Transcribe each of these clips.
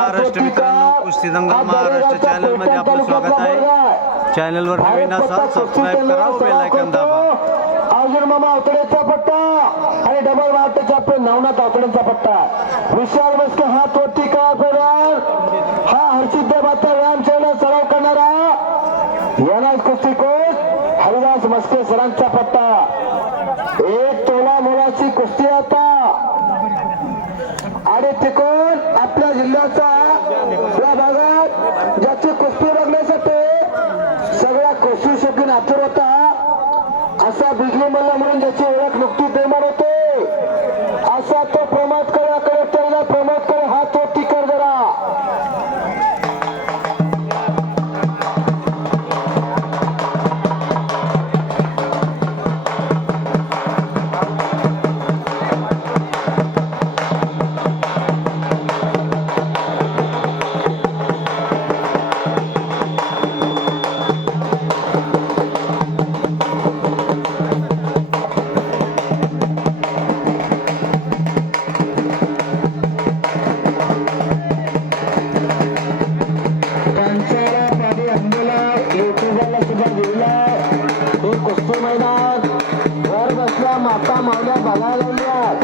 महाराष्ट्र मित्रांनो, कुस्ती दंगल महाराष्ट्र चॅनल मध्ये आपलं स्वागत आहे. चॅनलवर नवीन असाल सबस्क्राइब करा व बेल आयकॉन दाबा. अर्जुन मामा अवतडेचा पट्टा आणि डबल वाटे चापे नवनाथ अवतडेचा पट्टा. विशाल मस्के हात वरती करा फेऱ्यावर. हा हर्षित माता व्यायाम शाळेला सराव करणारा याला कुस्तीकोच हरिदास मस्के सरांचा पट्टा. 1 तोला मोलाची कुस्ती आता आणि तिकोण आपल्या जिल्ह्याचा या भागात ज्याची कुस्ती बघण्यासाठी सगळ्या कुस्ती शौकीन आतुर होता असा बिजली मल्ला म्हणून ज्याची ओळख नुकतीच निर्माण होते असा तो प्रमोद करा कलेक्टरला प्रमोद कर हात वरती कर जरा. माता मावल्या बघायला लागल्यात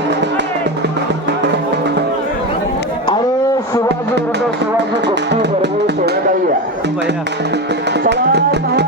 आणि शिवाजी विरुद्ध शिवाजी गोष्टी बरोबर सोडत आहे. चला